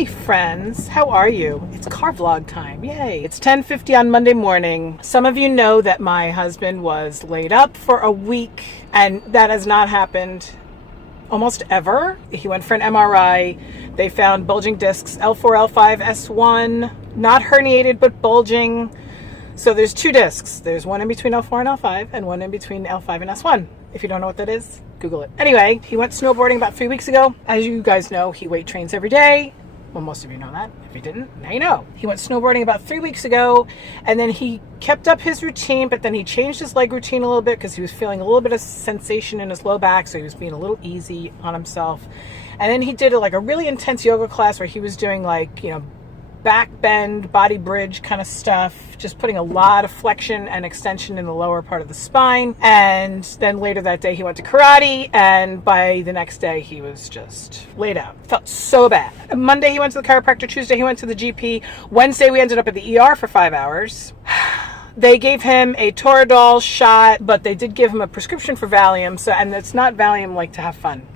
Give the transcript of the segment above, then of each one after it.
Hi friends, how are you? It's car vlog time, yay. It's 10:50 on Monday morning. Some of you know that my husband was laid up for a week, and that has not happened almost ever. He went for an MRI. They found bulging discs, L4, L5, S1, not herniated but bulging. So there's two discs. There's one in between L4 and L5 and one in between L5 and S1. If you don't know what that is, Google it. Anyway, he went snowboarding about 3 weeks ago. As you guys know, he weight trains every day. Well, most of you know that. If you didn't, now you know. He went snowboarding about 3 weeks ago, and then he kept up his routine, but then he changed his leg routine a little bit because he was feeling a little bit of sensation in his low back, so he was being a little easy on himself. And then he did a really intense yoga class where he was doing back bend, body bridge kind of stuff, just putting a lot of flexion and extension in the lower part of the spine. And then later that day he went to karate, and by the next day he was just laid out. Felt so bad. Monday he went to the chiropractor, Tuesday he went to the GP, Wednesday we ended up at the ER for 5 hours. They gave him a Toradol shot, but they did give him a prescription for Valium, and it's not Valium to have fun.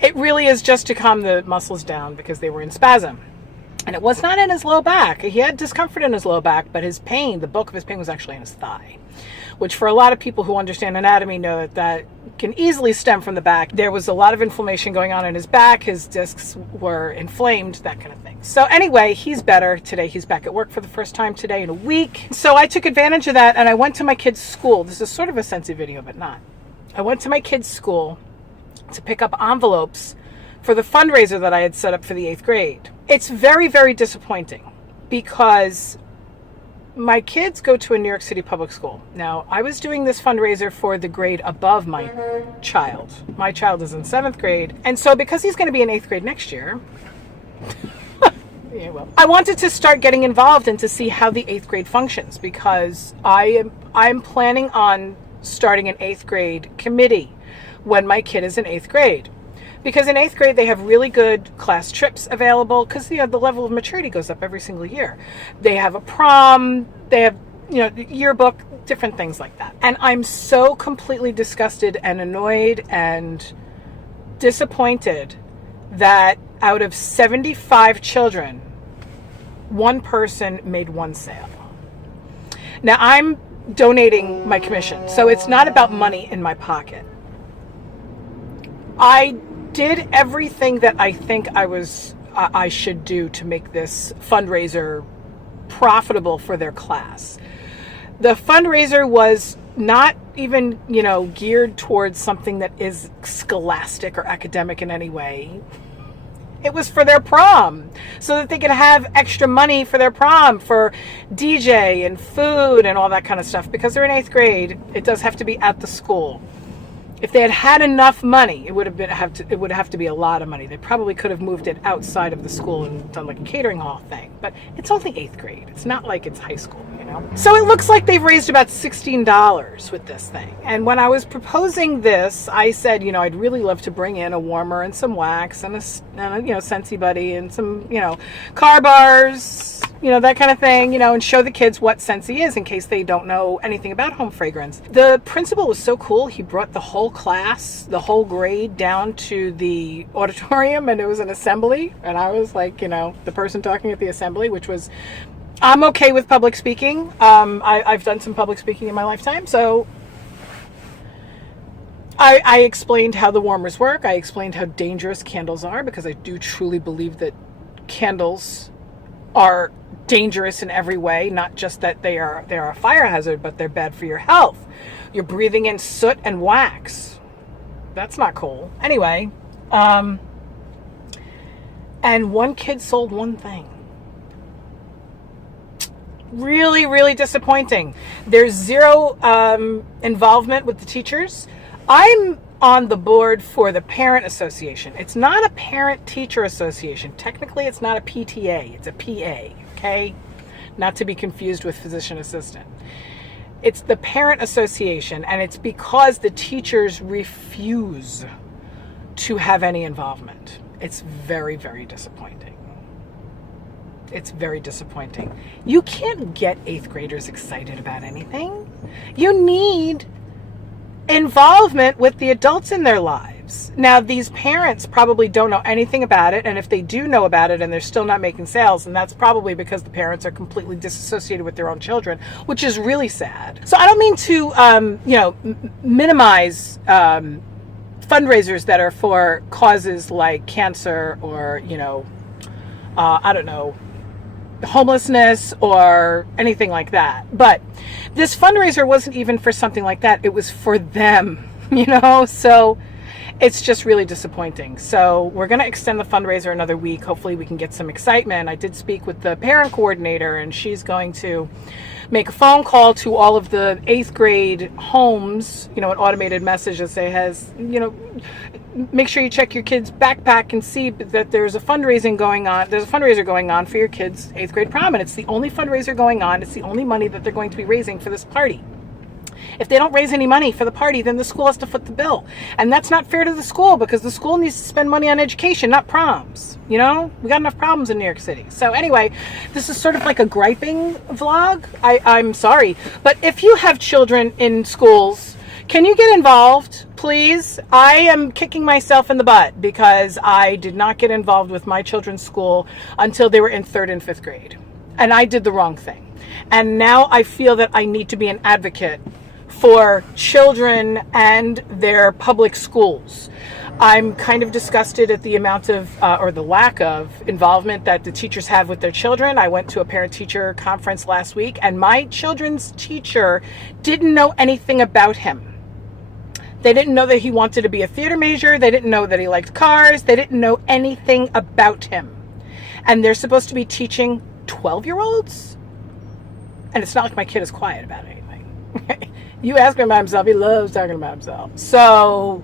It really is just to calm the muscles down because they were in spasm. And it was not in his low back. He had discomfort in his low back, but his pain, the bulk of his pain was actually in his thigh, which for a lot of people who understand anatomy know that can easily stem from the back. There was a lot of inflammation going on in his back. His discs were inflamed, that kind of thing. So anyway, he's better today. He's back at work for the first time today in a week. So I took advantage of that and I went to my kid's school. This is sort of a Scentsy video, but not. I went to my kid's school to pick up envelopes for the fundraiser that I had set up for the 8th grade. It's very, very disappointing because my kids go to a New York City public school. Now, I was doing this fundraiser for the grade above my child. My child is in 7th grade. And so because he's going to be in 8th grade next year, yeah, well, I wanted to start getting involved and to see how the 8th grade functions because I'm planning on starting an 8th grade committee when my kid is in 8th grade. Because in 8th grade, they have really good class trips available because the level of maturity goes up every single year. They have a prom, they have, yearbook, different things like that. And I'm so completely disgusted and annoyed and disappointed that out of 75 children, one person made one sale. Now, I'm donating my commission, so it's not about money in my pocket. I did everything that I think I should do to make this fundraiser profitable for their class. The fundraiser was not even, geared towards something that is scholastic or academic in any way. It was for their prom, so that they could have extra money for their prom, for DJ and food and all that kind of stuff. Because they're in 8th grade, it does have to be at the school. If they had had enough money, it would have to be a lot of money. They probably could have moved it outside of the school and done a catering hall thing. But it's only 8th grade. It's not like it's high school, So it looks like they've raised about $16 with this thing. And when I was proposing this, I said, I'd really love to bring in a warmer and some wax and a Scentsy Buddy and some, car bars, that kind of thing, and show the kids what Scentsy is in case they don't know anything about home fragrance. The principal was so cool. He brought the whole class, the whole grade down to the auditorium, and it was an assembly. And I was the person talking at the assembly, which was, I'm okay with public speaking. I've done some public speaking in my lifetime. So I explained how the warmers work. I explained how dangerous candles are because I do truly believe that candles are dangerous in every way, not just that they are a fire hazard, but they're bad for your health. You're breathing in soot and wax. That's not cool. Anyway, and one kid sold one thing. Really, really disappointing. There's zero involvement with the teachers. I'm on the board for the parent association. It's not a parent-teacher association. Technically, it's not a PTA. It's a PA, okay? Not to be confused with physician assistant. It's the parent association, and it's because the teachers refuse to have any involvement. It's very, very disappointing. It's very disappointing. You can't get 8th graders excited about anything. You need involvement with the adults in their lives. lives. Now, these parents probably don't know anything about it, and if they do know about it and they're still not making sales, and that's probably because the parents are completely disassociated with their own children, which is really sad. So I don't mean to, minimize fundraisers that are for causes like cancer or, I don't know, homelessness or anything like that. But this fundraiser wasn't even for something like that. It was for them, so it's just really disappointing. So we're going to extend the fundraiser another week. Hopefully we can get some excitement. I did speak with the parent coordinator, and she's going to make a phone call to all of the 8th grade homes, an automated message that says, make sure you check your kid's backpack and see that there's a fundraising going on. There's a fundraiser going on for your kid's 8th grade prom, and it's the only fundraiser going on. It's the only money that they're going to be raising for this party. If they don't raise any money for the party, then the school has to foot the bill. And that's not fair to the school, because the school needs to spend money on education, not proms. We got enough problems in New York City. So anyway, this is sort of like a griping vlog. I'm sorry. But if you have children in schools, can you get involved, please? I am kicking myself in the butt because I did not get involved with my children's school until they were in 3rd and 5th grade. And I did the wrong thing. And now I feel that I need to be an advocate for children and their public schools. I'm kind of disgusted at the amount of, or the lack of involvement that the teachers have with their children. I went to a parent-teacher conference last week, and my children's teacher didn't know anything about him. They didn't know that he wanted to be a theater major. They didn't know that he liked cars. They didn't know anything about him. And they're supposed to be teaching 12-year-olds? And it's not like my kid is quiet about anything. You ask him about himself, he loves talking about himself. So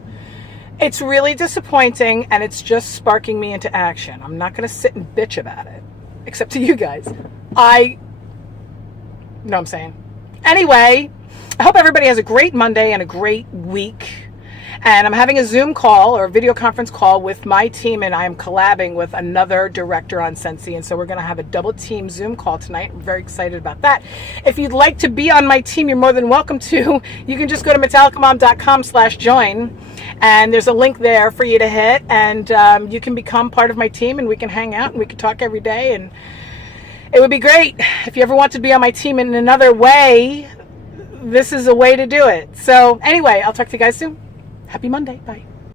it's really disappointing, and it's just sparking me into action. I'm not going to sit and bitch about it, except to you guys. You know what I'm saying? Anyway, I hope everybody has a great Monday and a great week. And I'm having a Zoom call or a video conference call with my team, and I'm collabing with another director on Sensi. And so we're going to have a double team Zoom call tonight. I'm very excited about that. If you'd like to be on my team, you're more than welcome to. You can just go to MetallicaMom.com/join. And there's a link there for you to hit. And you can become part of my team, and we can hang out and we can talk every day. And it would be great. If you ever want to be on my team in another way, this is a way to do it. So anyway, I'll talk to you guys soon. Happy Monday. Bye.